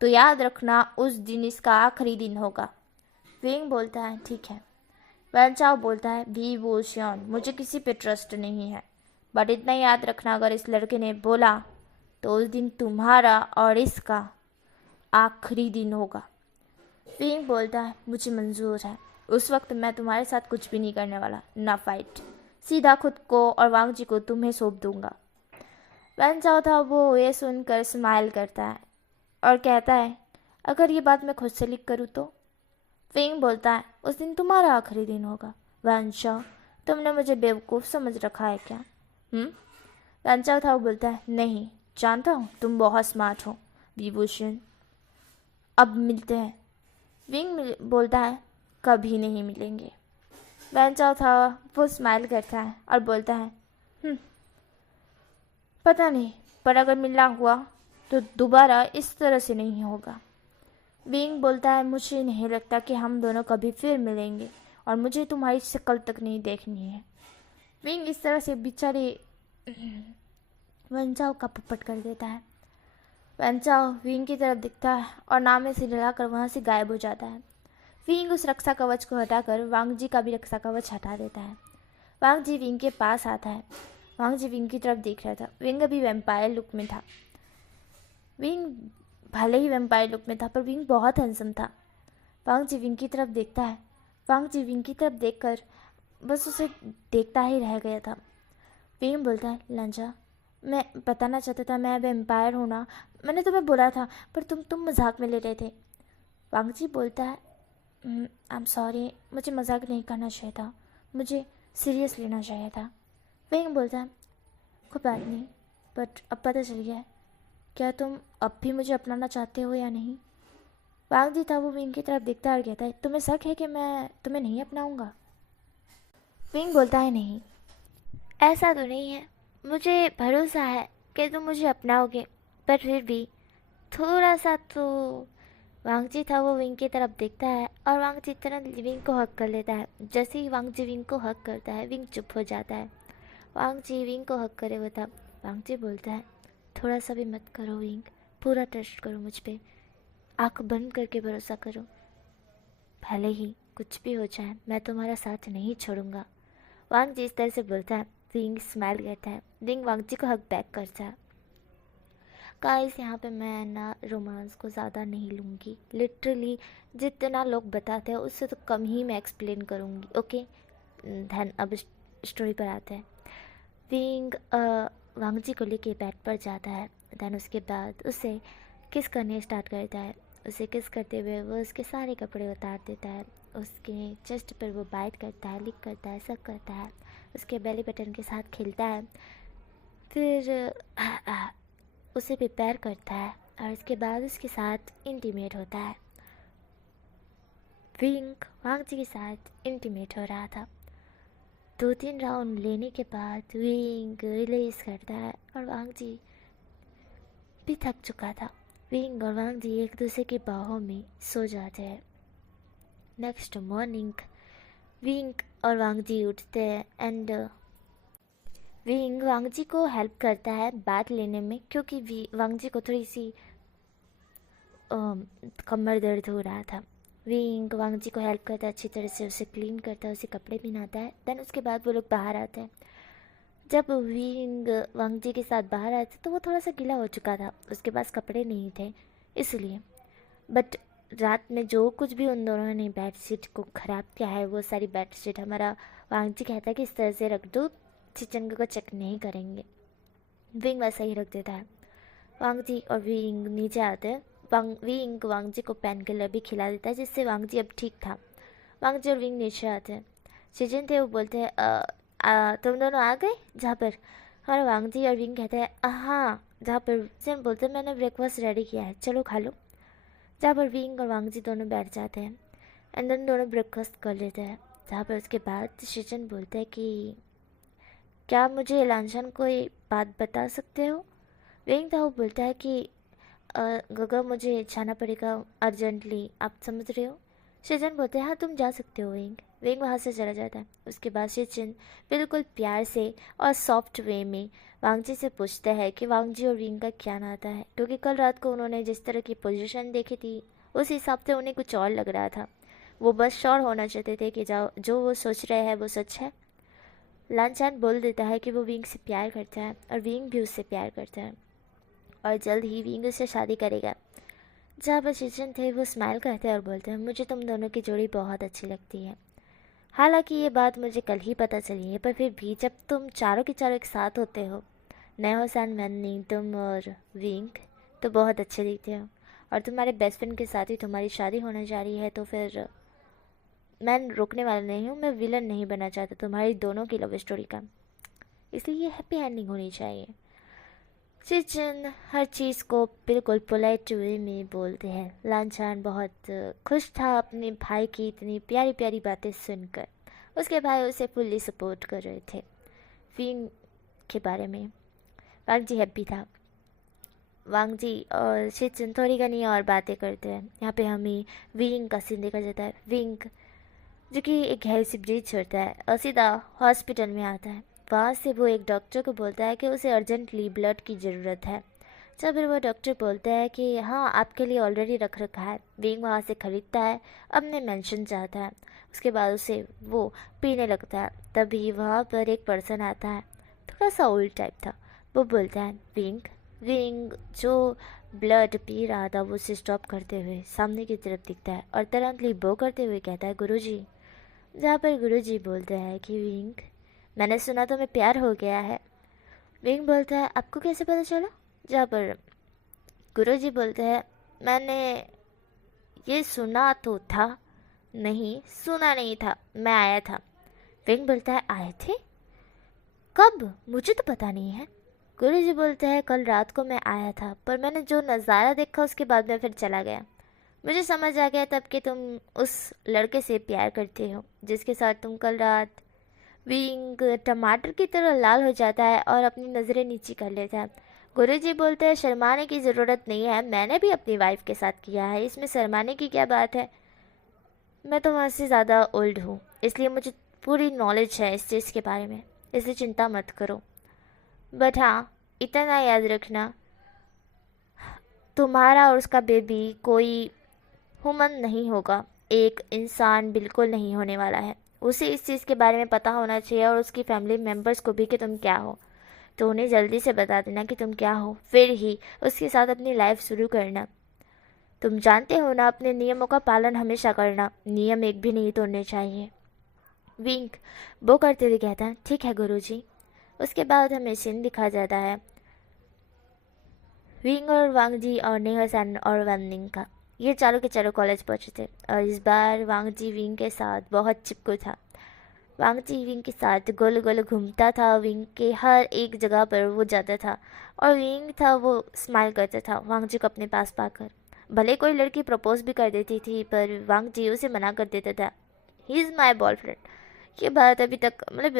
तो याद रखना उस दिन इसका आखिरी दिन होगा। विंग बोलता है ठीक है। वेंचाओ बोलता है भी वो श्योन मुझे किसी पे ट्रस्ट नहीं है बट इतना याद रखना अगर इस लड़के ने बोला तो उस दिन तुम्हारा और इसका आखिरी दिन होगा। विंग बोलता है मुझे मंजूर है। उस वक्त मैं तुम्हारे साथ कुछ भी नहीं करने वाला ना फाइट। सीधा खुद को और वांग जी को तुम्हें सौंप दूंगा। वेंचाओ था वो ये सुनकर स्माइल करता है और कहता है अगर ये बात मैं खुद से लिख करूँ तो? विंग बोलता है उस दिन तुम्हारा आखिरी दिन होगा। वेंचाओ तुमने मुझे बेवकूफ़ समझ रखा है क्या? वेंचाओ था वो बोलता है नहीं जानता हूँ तुम बहुत स्मार्ट हो विभूषण। अब मिलते हैं। विंग बोलता है कभी नहीं मिलेंगे। वेंचाओ था वो स्माइल करता है और बोलता है पता नहीं पर अगर मिलना हुआ तो दोबारा इस तरह से नहीं होगा। विंग बोलता है मुझे नहीं लगता कि हम दोनों कभी फिर मिलेंगे और मुझे तुम्हारी शक्ल तक नहीं देखनी है। विंग इस तरह से बेचारे वेंचाओ का पुपट कर देता है। वेंचाओ विंग की तरफ दिखता है और नाम में सिर हिलाकर वहाँ से गायब हो जाता है। विंग उस रक्षा कवच को हटाकर वांग जी का भी रक्षा कवच हटा देता है। वांग जी विंग के पास आता है। वांग जी विंग की तरफ देख रहा था। विंग अभी वैम्पायर लुक में था। विंग भले ही वैम्पायर लुक में था पर विंग बहुत हैंडसम था। वांग जी विंग की तरफ देखता है। वांग जी विंग की तरफ देखकर बस उसे देखता ही रह गया था। विंग बोलता है लंजा मैं बताना चाहता था मैं वैम्पायर हूँ ना। मैंने तुम्हें बोला था पर तुम मजाक में ले रहे थे। वांग जी बोलता है आई एम सॉरी मुझे मजाक नहीं करना चाहिए था मुझे सीरियस लेना चाहिए था। विंग बोलता है कोई बात नहीं बट अब पता चल गया है क्या तुम अब भी मुझे अपनाना चाहते हो या नहीं? वांग जी था वो विंग की तरफ देखता और कहता है तुम्हें शक है कि मैं तुम्हें नहीं अपनाऊंगा? विंग बोलता है नहीं ऐसा तो नहीं है मुझे भरोसा है कि तुम मुझे अपनाओगे, पर फिर भी थोड़ा सा तो। वांगजी था वो विंग की तरफ देखता है और वांगजी तुरंत विंग को हक कर लेता है। जैसे ही वांगजी विंग को हक करता है, विंग चुप हो जाता है। वांगजी विंग को हक करे वो तब वांगजी बोलता है, थोड़ा सा भी मत करो विंग, पूरा ट्रस्ट करो मुझ पे, आँख बंद करके भरोसा करो। भले ही कुछ भी हो जाए मैं तुम्हारा साथ नहीं छोड़ूंगा। वांगजी इस तरह से बोलता है। विंग स्माइल करता है। विंग वांगजी को हक बैक करता है। गाइस यहाँ पे मैं ना रोमांस को ज़्यादा नहीं लूँगी, लिटरली जितना लोग बताते हैं उससे तो कम ही मैं एक्सप्लेन करूँगी। ओके, धन अब स्टोरी पर आते हैं। विंग वांगजी को लेके बेड पर जाता है। धन उसके बाद उसे किस करने स्टार्ट करता है। उसे किस करते हुए वो उसके सारे कपड़े उतार देता है। उसके चेस्ट पर वो बाइट करता है, लिक करता है, सब करता है। उसके बेली बटन के साथ खेलता है। फिर उसे प्रिपेयर करता है और उसके बाद उसके साथ इंटीमेट होता है। विंग वांगजी के साथ इंटीमेट हो रहा था। 2-3 राउंड लेने के बाद विंग रिलीज करता है और वांगजी भी थक चुका था। विंग और वांगजी एक दूसरे की बाहों में सो जाते हैं। नेक्स्ट मॉर्निंग विंग और वांगजी उठते हैं एंड विंग वांगजी को हेल्प करता है बात लेने में, क्योंकि वांगजी को थोड़ी सी कमर दर्द हो रहा था। विंग वांगजी को हेल्प करता है, अच्छी तरह से उसे क्लीन करता है, उसे कपड़े पहनाता है। देन उसके बाद वो लोग बाहर आते हैं। जब विंग वांगजी के साथ बाहर आए थे तो वो थोड़ा सा गीला हो चुका था, उसके पास कपड़े नहीं थे इसलिए। बट रात में जो कुछ भी उन दोनों ने बेडशीट को ख़राब किया है, वो सारी बेडशीट हमारा वांगजी कहता है कि इस तरह से रख दो, किचन को चेक नहीं करेंगे। विंग वैसा ही रख देता है। वांगजी और विंग नीचे आते हैं। विंग वांगजी को पेन किलर भी खिला देता है, जिससे वांगजी अब ठीक था। वांगजी और विंग नीचे आते हैं। सीजन थे वो बोलते हैं तुम दोनों आ गए, जहाँ पर हमारे वांगजी और विंग कहते हैं हाँ, जहाँ पर सीजन बोलते हैं मैंने ब्रेकफास्ट रेडी किया है, चलो खा लो। जहाँ पर विंग और वांगजी दोनों बैठ जाते हैं एंड देन दोनों ब्रेकफास्ट कर लेते हैं। जहाँ पर उसके बाद सीजन बोलते हैं कि क्या मुझे लांछन कोई बात बता सकते हो। विंग था वो बोलता है कि गगा मुझे जाना पड़ेगा अर्जेंटली, आप समझ रहे हो। शिजन बोलते हैं हाँ तुम जा सकते हो विंग। विंग वहाँ से चला जाता है। उसके बाद शिजन बिल्कुल प्यार से और सॉफ्ट वे में वांगजी से पूछता है कि वांगजी और विंग का क्या नाता है, क्योंकि कल रात को उन्होंने जिस तरह की पोजीशन देखी थी उस हिसाब से उन्हें कुछ और लग रहा था। वो बस श्योर होना चाहते थे कि जो वो सोच रहे हैं वो सच है। लांचान बोल देता है कि वो विंग से प्यार करता है और विंग भी उससे प्यार करता है और जल्द ही विंग उससे शादी करेगा। जहाँ पर शिजन थे वो स्माइल करते हैं और बोलते हैं मुझे तुम दोनों की जोड़ी बहुत अच्छी लगती है। हालांकि ये बात मुझे कल ही पता चली है, पर फिर भी जब तुम चारों के चारों एक साथ होते हो, नयो सान मैनी, तुम और विंग, तो बहुत अच्छे दिखते हो। और तुम्हारे बेस्ट फ्रेंड के साथ ही तुम्हारी शादी होने जा रही है, तो फिर मैं रोकने वाला नहीं हूँ, मैं विलन नहीं बनना चाहता तुम्हारी दोनों की लव स्टोरी का, इसलिए ये हैप्पी एंडिंग होनी चाहिए। चिचन हर चीज़ को बिल्कुल पोलाइट वे में बोलते हैं। लांछन बहुत खुश था अपने भाई की इतनी प्यारी प्यारी बातें सुनकर। उसके भाई उसे फुल्ली सपोर्ट कर रहे थे विंग के बारे में। वांगजी हैप्पी था। वांगजी और चिचन थोड़ी घनी और बातें करते हैं। यहाँ पे हमें विंग का सीन देखा जाता है। विंग जो कि एक गहरी सी ब्रिज छोड़ता है और सीधा हॉस्पिटल में आता है। वहाँ से वो एक डॉक्टर को बोलता है कि उसे अर्जेंटली ब्लड की ज़रूरत है। जब फिर वो डॉक्टर बोलता है कि हाँ आपके लिए ऑलरेडी रख रखा है। विंग वहाँ से ख़रीदता है, अपने मेंशन चाहता है। उसके बाद उसे वो पीने लगता है। तभी वहाँ पर एक पर्सन आता है, थोड़ा सा ओल्ड टाइप था। वो बोलता है विंग। विंग जो ब्लड पी रहा था वो उसे स्टॉप करते हुए सामने की तरफ दिखता है और तुरंतली बो करते हुए कहता है गुरुजी। जहाँ पर गुरुजी बोलते हैं कि विंग मैंने सुना तुम्हें प्यार हो गया है। विंग बोलता है आपको कैसे पता चला। जहाँ पर गुरुजी बोलते हैं मैंने ये सुना तो था, नहीं सुना नहीं था, मैं आया था। विंग बोलता है आए थे कब, मुझे तो पता नहीं है। गुरुजी बोलते हैं कल रात को मैं आया था, पर मैंने जो नज़ारा देखा उसके बाद मैं फिर चला गया। मुझे समझ आ गया तब कि तुम उस लड़के से प्यार करते हो जिसके साथ तुम कल रात विंग टमाटर की तरह लाल हो जाता है और अपनी नज़रें नीची कर लेता है। गुरुजी बोलते हैं शर्माने की ज़रूरत नहीं है, मैंने भी अपनी वाइफ के साथ किया है, इसमें शर्माने की क्या बात है। मैं तो वहाँ से ज़्यादा ओल्ड हूँ, इसलिए मुझे पूरी नॉलेज है इस चीज़ के बारे में, इसलिए चिंता मत करो। बट हाँ, इतना याद रखना, तुम्हारा और उसका बेबी कोई ह्यूमन नहीं होगा, एक इंसान बिल्कुल नहीं होने वाला है। उसे इस चीज़ के बारे में पता होना चाहिए और उसकी फैमिली मेम्बर्स को भी कि तुम क्या हो। तो उन्हें जल्दी से बता देना कि तुम क्या हो, फिर ही उसके साथ अपनी लाइफ शुरू करना। तुम जानते हो ना, अपने नियमों का पालन हमेशा करना, नियम एक भी नहीं तोड़ने चाहिए। विंक वो करते हुए कहता है ठीक है गुरुजी। उसके बाद हमें सीन दिखा जाता है विंग और वांगजी और नेहसन और वननिंग का। ये चारों के चारों कॉलेज पहुंचे थे और इस बार वांगजी विंग के साथ बहुत चिपकू था। वांगजी विंग के साथ गोल गोल घूमता था, विंग के हर एक जगह पर वो जाता था और विंग था वो स्माइल करता था वांगजी को अपने पास पाकर। भले कोई लड़की प्रपोज भी कर देती थी पर वांगजी उसे मना कर देता था। He is my boyfriend. ये बात अभी तक मतलब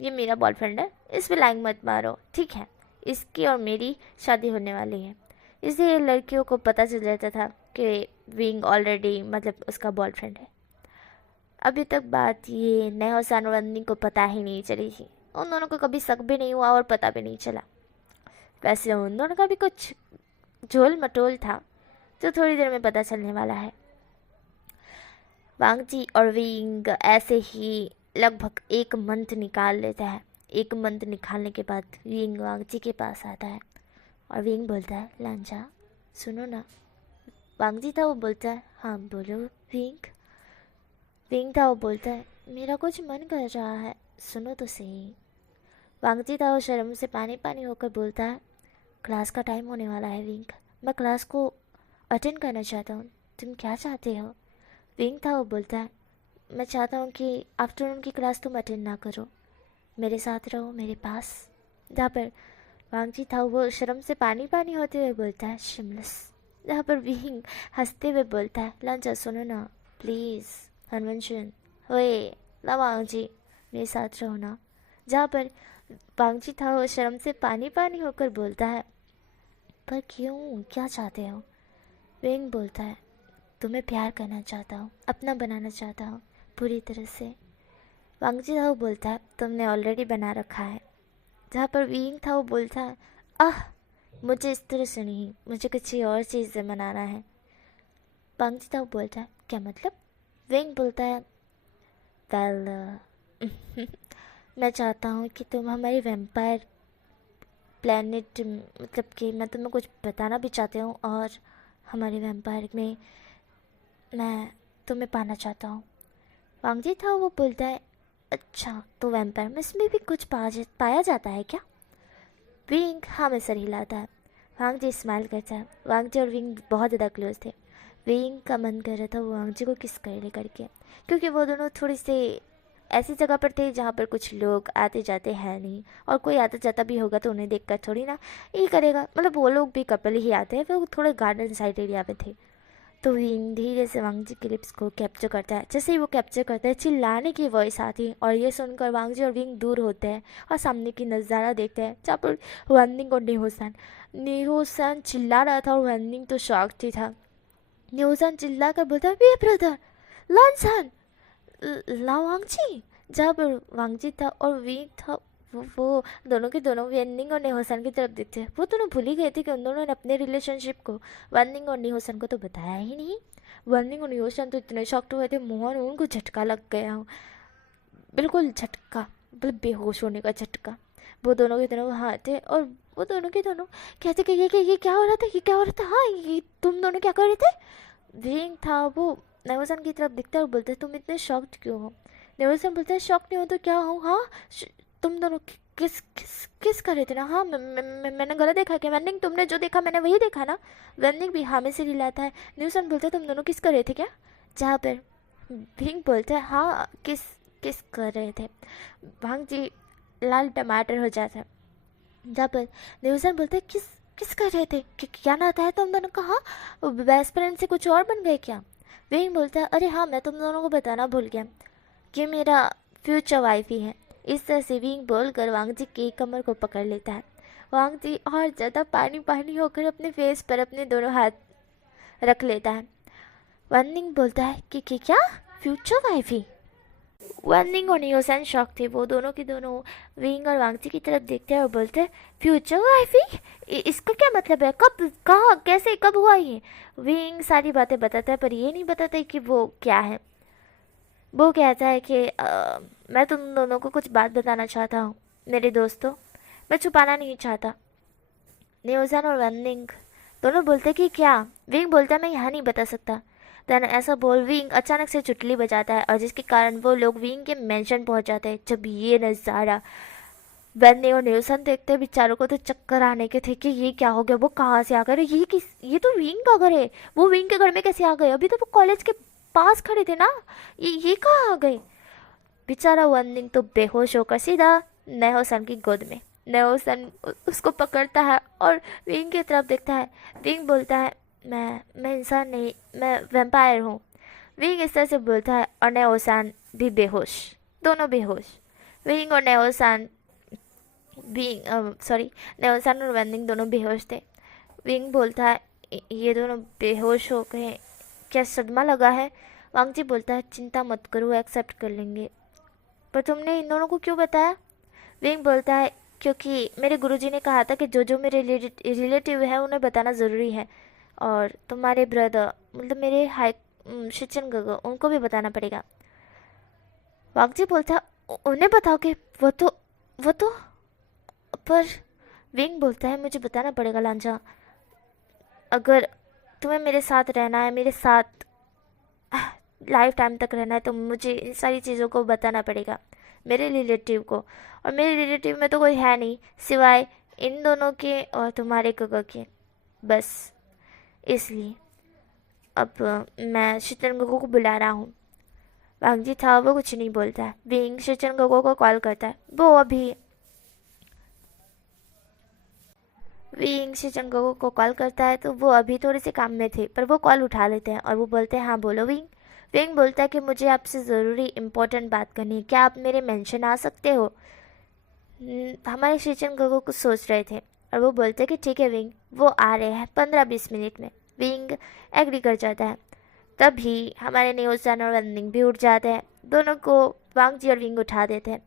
ये मेरा बॉयफ्रेंड है, इस पर लाइन मत मारो, ठीक है। इसकी और मेरी शादी होने वाली है। इसलिए लड़कियों को पता चल जाता था कि विंग ऑलरेडी मतलब उसका बॉयफ्रेंड है। अभी तक बात ये नए और सानवंदी को पता ही नहीं चली थी। उन दोनों को कभी शक भी नहीं हुआ और पता भी नहीं चला। वैसे उन दोनों का भी कुछ झोल मटोल था जो थोड़ी देर में पता चलने वाला है। वांगजी और विंग ऐसे ही लगभग एक मंथ निकाल लेता है। एक मंथ निकालने के बाद विंग वांगजी के पास आता है और विंग बोलता है लांजा सुनो ना। वांगजी था वो बोलता है हाँ बोलो विंग। विंग था वो बोलता है मेरा कुछ मन कर रहा है, सुनो तो सही। वांगजी था वो शर्म से पानी पानी होकर बोलता है क्लास का टाइम होने वाला है विंग, मैं क्लास को अटेंड करना चाहता हूँ, तुम क्या चाहते हो। विंग था वो बोलता है मैं चाहता हूँ कि आफ्टरनून की क्लास तुम अटेंड ना करो, मेरे साथ रहो मेरे पास। जहाँ पर वांगजी था वो शर्म से पानी पानी होते हुए बोलता है शिमलस। जहाँ पर विंग हंसते हुए बोलता है लांजा सुनो ना प्लीज़ हनुमंशन ओए ना वांगजी मेरे साथ रहो ना। जहाँ पर वांगजी था वो शर्म से पानी पानी होकर बोलता है पर क्यों, क्या चाहते हो। विंग बोलता है तुम्हें प्यार करना चाहता हूँ, अपना बनाना चाहता हूँ पूरी तरह से। वांगजी था वो बोलता है तुमने ऑलरेडी बना रखा है। जहाँ पर विंग था वो बोलता है आह मुझे इस तरह से नहीं, मुझे किसी और चीज़ से मनाना है। वांगजी था वो बोलता है क्या मतलब। विंग बोलता है वेल मैं चाहता हूँ कि तुम हमारी वैम्पायर प्लेनेट मतलब कि मैं तुम्हें कुछ बताना भी चाहती हूँ और हमारे वैम्पायर में मैं तुम्हें पाना चाहता हूँ। वांगजी था वो बोलता है अच्छा तो वैम्पायर में इसमें भी कुछ पाया जाता है क्या। विंग हाँ में सर हिलाता है। वांगजी स्माइल करता है। वांगजी और विंग बहुत ज़्यादा क्लोज थे। विंग का मन कर रहा था वो वांगजी को किस कर ले करके, क्योंकि वो दोनों थोड़ी से ऐसी जगह पर थे जहाँ पर कुछ लोग आते जाते हैं नहीं, और कोई आता जाता भी होगा तो उन्हें देखकर थोड़ी ना ये करेगा, मतलब वो लोग भी कपल ही आते हैं, वो थोड़े गार्डन साइड एरिया में थे। तो विंग धीरे से वांगजी के लिप्स को कैप्चर करता है। जैसे ही वो कैप्चर करता है चिल्लाने की वॉइस आती है और ये सुनकर वांगजी और विंग दूर होते हैं और सामने की नज़ारा देखते हैं जहाँ पर वननिंग और नेहोसान चिल्ला रहा था और वननिंग तो शॉक थी था। नेहोसान चिल्ला कर बोलता है वे ब्रदर लानसान ला वांगजी। जहाँ पर वांगजी था और विंग था वो दोनों के दोनों वननिंग और नेहोसन की तरफ देखते हैं। वो दोनों भूल ही गए थे कि उन दोनों ने अपने रिलेशनशिप को वननिंग और नेहोसन को तो बताया ही नहीं। वननिंग और नेहोसन तो इतने शॉक्ड हुए थे, मोहन उनको झटका लग गया, बिल्कुल झटका, मतलब बेहोश होने का झटका। वो दोनों के दोनों वहाँ थे और वो दोनों के दोनों कहते कि ये क्या हो रहा था, ये क्या हो रहा था, हाँ ये तुम दोनों क्या कर रहे थे। विंग था वो नेहोसन की तरफ दिखता है और बोलते तुम इतने शॉक्ड क्यों हो। नेहोसन बोलते हैं शॉक नहीं हो तो क्या हो, हाँ तुम दोनों किस किस किस कर रहे थे ना। हाँ मैंने गलत देखा क्या। वेंडिंग तुमने जो देखा मैंने वही देखा ना। वेंडिंग भी हाँ में से हिलाता है। न्यूसन बोलते तुम दोनों किस कर रहे थे क्या। जहाँ पर भिंग बोलते हैं हाँ किस किस कर रहे थे। भांग जी लाल टमाटर हो जाता है। जहाँ पर न्यूसन बोलते हैं किस किस कर रहे थे, क्या नाता है तुम दोनों का। हाँ बेस्ट फ्रेंड से कुछ और बन गए क्या। विंग बोलता है अरे हाँ मैं तुम दोनों को बताना भूल गया, ये मेरा फ्यूचर वाइफ ही है। इस तरह से विंग बोलकर वांग जी की कमर को पकड़ लेता है। वांग जी और ज़्यादा पानी पानी होकर अपने फेस पर अपने दोनों हाथ रख लेता है। वननिंग बोलता है कि क्या फ्यूचर वाइफ ही? वननिंग और नियोसन शॉक थे। वो दोनों के दोनों विंग और वांगची की तरफ देखते हैं और बोलते हैं फ्यूचर वाइफ ही? इसका क्या मतलब है? कब, कहाँ, कैसे, कब हुआ ये? विंग सारी बातें बताता है पर ये नहीं बताता कि वो क्या है। वो कहता है कि मैं तुम दोनों को कुछ बात बताना चाहता हूँ मेरे दोस्तों, मैं छुपाना नहीं चाहता। नियोसन और वननिंग दोनों बोलते कि क्या? विंग बोलता है मैं यहाँ नहीं बता सकता। देन ऐसा बोल विंग अचानक से चुटली बजाता है और जिसके कारण वो लोग विंग के मेंशन पहुंच जाते हैं। जब ये नज़ारा वन्नी और नियोसन देखते हैं, बेचारों को तो चक्कर आने के थे कि ये क्या हो गया, वो कहाँ से आ गए, ये तो विंग का घर है, वो विंग के घर में कैसे आ गए? अभी तो वो कॉलेज के पास खड़े थे ना, ये कहाँ आ गए? बेचारा वननिंग तो बेहोश होकर सीधा नेहोसन की गोद में, नेहोसन उसको पकड़ता है और विंग की तरफ देखता है। विंग बोलता है मैं इंसान नहीं, मैं वैम्पायर हूँ। विंग इस तरह से बोलता है और नेहोसन भी बेहोश, दोनों बेहोश। विंग और नेहोसन नेहोसन और वननिंग दोनों बेहोश थे। विंग बोलता है ये दोनों बेहोश हो गए, क्या सदमा लगा है? वांगजी बोलता है चिंता मत करो, एक्सेप्ट कर लेंगे। पर तुमने इन दोनों को क्यों बताया? विंग बोलता है क्योंकि मेरे गुरुजी ने कहा था कि जो मेरे रिलेटिव है उन्हें बताना ज़रूरी है, और तुम्हारे ब्रदर मतलब मेरे हाई शिचन गगो उनको भी बताना पड़ेगा। वांगजी बोलता है उन्हें बताओगे? वो तो पर विंग बोलता है मुझे बताना पड़ेगा लांजा, अगर तुम्हें मेरे साथ रहना है, मेरे साथ लाइफ टाइम तक रहना है, तो मुझे इन सारी चीज़ों को बताना पड़ेगा मेरे रिलेटिव को। और मेरे रिलेटिव में तो कोई है नहीं सिवाय इन दोनों के और तुम्हारे गगो के, बस इसलिए अब मैं शिचन गगो को बुला रहा हूँ। वांगजी था वो कुछ नहीं बोलता है। विंग शिचन गगो को कॉल करता है। विंग शिचन गगो को कॉल करता है तो वो अभी थोड़े से काम में थे, पर वो कॉल उठा लेते हैं और वो बोलते हैं हाँ बोलो विंग। विंग बोलता है कि मुझे आपसे ज़रूरी इम्पोर्टेंट बात करनी है, क्या आप मेरे मेंशन आ सकते हो? हमारे शिचन गगो कुछ सोच रहे थे और वो बोलते हैं कि ठीक है विंग, वो आ रहे हैं 15-20 मिनट में। विंग एग्री कर जाता है। तभी हमारे नेहोसन और वननिंग भी उठ जाते हैं। दोनों को वांगजी और विंग उठा देते हैं।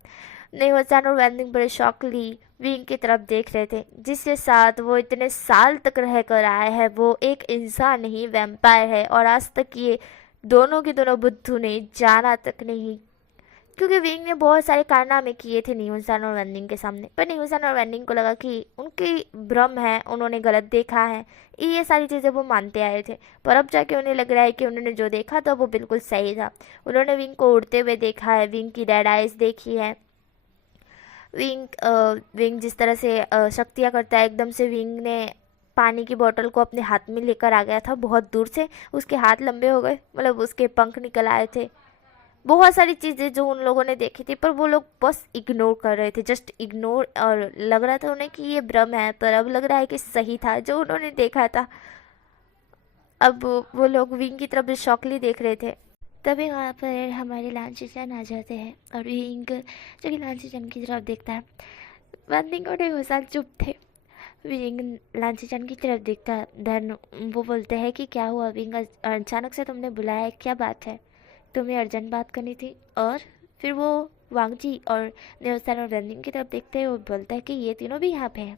नेहोसन और वननिंग बड़े शॉकली विंग की तरफ देख रहे थे, जिसके साथ वो इतने साल तक रह कर आए हैं। वो एक इंसान नहीं वैम्पायर है, और आज तक ये दोनों के दोनों बुद्धू ने जाना तक नहीं, क्योंकि विंग ने बहुत सारे कारनामे किए थे निहुसन और वननिंग के सामने। पर निहुसन और वननिंग को लगा कि उनकी भ्रम है, उन्होंने गलत देखा है, ये सारी चीज़ें वो मानते आए थे। पर अब जाके उन्हें लग रहा है कि उन्होंने जो देखा था वो बिल्कुल सही था। उन्होंने विंग को उड़ते हुए देखा है, विंग की डेड आइज देखी है। विंग जिस तरह से शक्तियाँ करता है, एकदम से विंग ने पानी की बोतल को अपने हाथ में लेकर आ गया था बहुत दूर से, उसके हाथ लंबे हो गए, मतलब उसके पंख निकल आए थे। बहुत सारी चीज़ें जो उन लोगों ने देखी थी, पर वो लोग बस इग्नोर कर रहे थे, जस्ट इग्नोर। और लग रहा था उन्हें कि ये भ्रम है, पर अब लग रहा है कि सही था जो उन्होंने देखा था। अब वो लोग विंग की तरफ शॉकली देख रहे थे। तभी वहाँ पर हमारे लांचीचन आ जाते हैं और विंग जो कि लांचीचन की तरफ देखता है। वननिंग और होसान चुप थे। विंग लांचीचन की तरफ देखता है। धन वो बोलते हैं कि क्या हुआ विंग, अचानक से तुमने बुलाया है, क्या बात है? तुम्हें अर्जेंट बात करनी थी। और फिर वो वांगजी और नेहोसन और रनिंग की तरफ देखते हैं। वो बोलता है कि ये तीनों भी यहाँ पे हैं।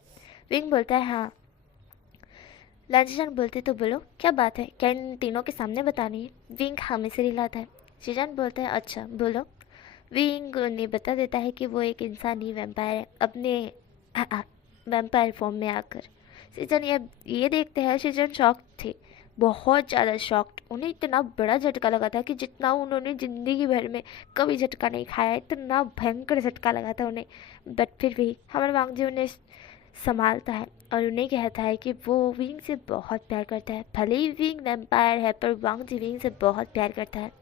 विंग बोलता है हाँ। लांचीचन बोलते तो बोलो क्या बात है, क्या इन तीनों के सामने बतानी है? विंग हाँ में सिर हिलाता है। शीजन बोलता है अच्छा बोलो। विंग ने बता देता है कि वो एक इंसान ही वैम्पायर है, अपने वैम्पायर फॉर्म में आकर। शीजन ये देखते हैं, शीजन शॉक थे, बहुत ज़्यादा शॉक्ड। उन्हें इतना बड़ा झटका लगा था कि जितना उन्होंने ज़िंदगी भर में कभी झटका नहीं खाया, इतना भयंकर झटका लगा था उन्हें। बट फिर भी हमारे वांगजी उन्हें संभालता है और उन्हें कहता है कि वो विंग से बहुत प्यार करता है। भले ही विंग वैम्पायर है, पर वांगजी विंग से बहुत प्यार करता है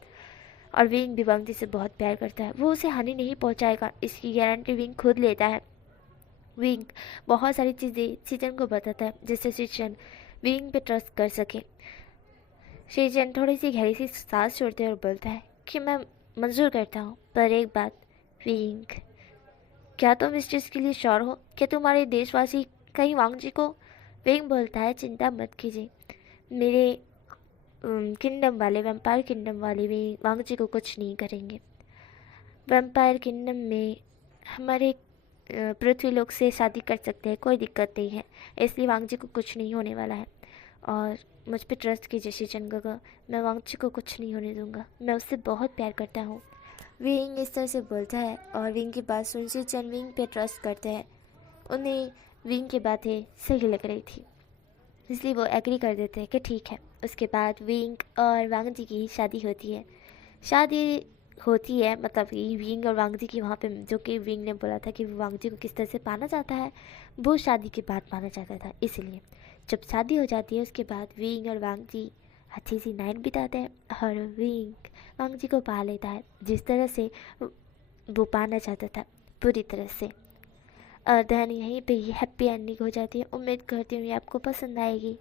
और विंग भी वांगजी से बहुत प्यार करता है। वो उसे हानि नहीं पहुंचाएगा, इसकी गारंटी विंग खुद लेता है। विंग बहुत सारी चीज़ें शीजन को बताता है जिससे शीजन विंग पे ट्रस्ट कर सके। शीजन थोड़ी सी गहरी सी सांस छोड़ते और बोलता है कि मैं मंजूर करता हूँ, पर एक बात, विंग, क्या तुम इस चीज़ के लिए श्योर हो? क्या तुम्हारे देशवासी कहीं वांग जी को? विंग बोलता है, चिंता मत कीजिए, मेरे किंगडम वाले, वैम्पायर किंगडम वाले भी वांग जी को कुछ नहीं करेंगे। वैम्पायर किंगडम में हमारे पृथ्वी लोक से शादी कर सकते हैं, कोई दिक्कत नहीं है, इसलिए वांग जी को कुछ नहीं होने वाला है। और मुझ पर ट्रस्ट कीजिए शीचन गगा, मैं वांग जी को कुछ नहीं होने दूंगा, मैं उससे बहुत प्यार करता हूँ। विंग इस तरह से बोलता है और विंग की बात सुन शीचन विंग पे ट्रस्ट करते हैं। उन्हें विंग की बातें सही लग रही थी, इसलिए वो एग्री कर देते हैं कि ठीक है। उसके बाद विंग और वांग जी की शादी होती है। शादी होती है मतलब कि विंग और वांग जी की वहाँ पे, जो कि विंग ने बोला था कि वो वांग जी को किस तरह से पाना चाहता है, वो शादी के बाद पाना चाहता था। इसलिए जब शादी हो जाती है उसके बाद विंग और वांग जी अच्छी सी नाइट बिताते हैं और विंग वांग जी को पा लेता है जिस तरह से वो पाना चाहता था, पूरी तरह से। और देन यहीं पे ही हैप्पी एंडिंग हो जाती है। उम्मीद करती हूँ ये आपको पसंद आएगी।